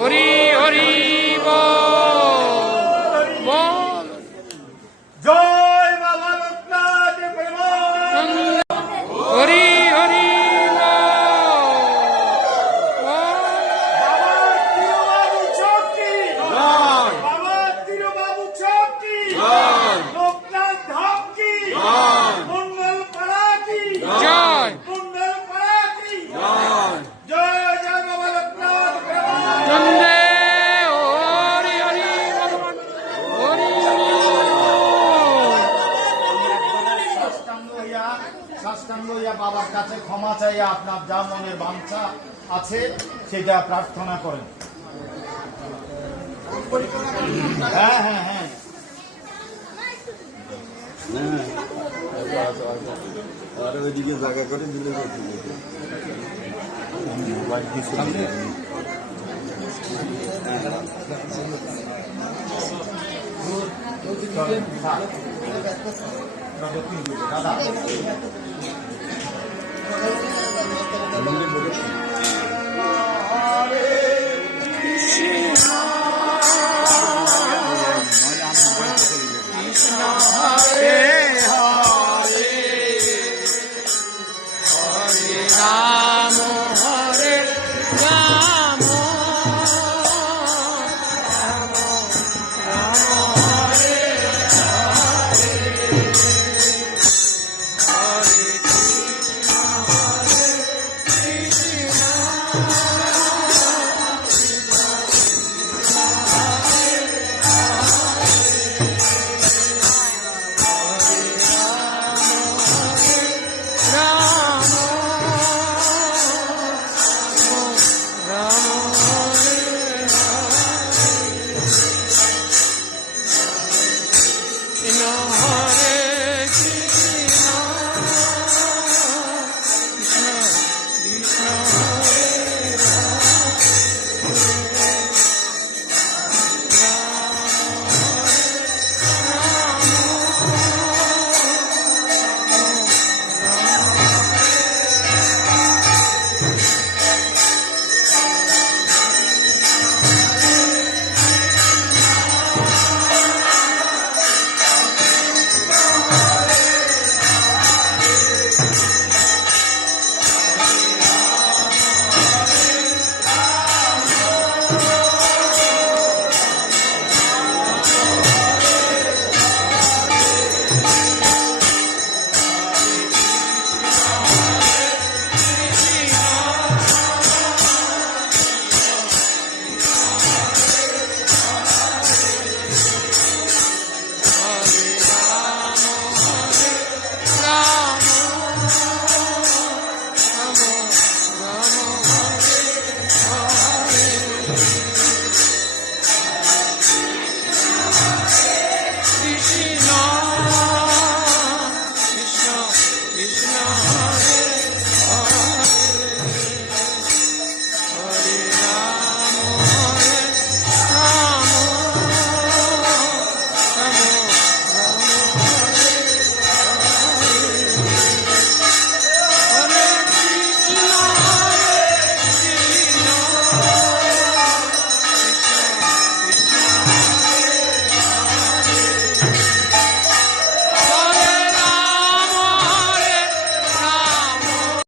হরি হরি। আপনার যা মনের বাঞ্ছা আছে, সেটা প্রার্থনা করেন। হ্যাঁ হ্যাঁ হ্যাঁ। ওইদিকে জায়গা করে দিলে দাদা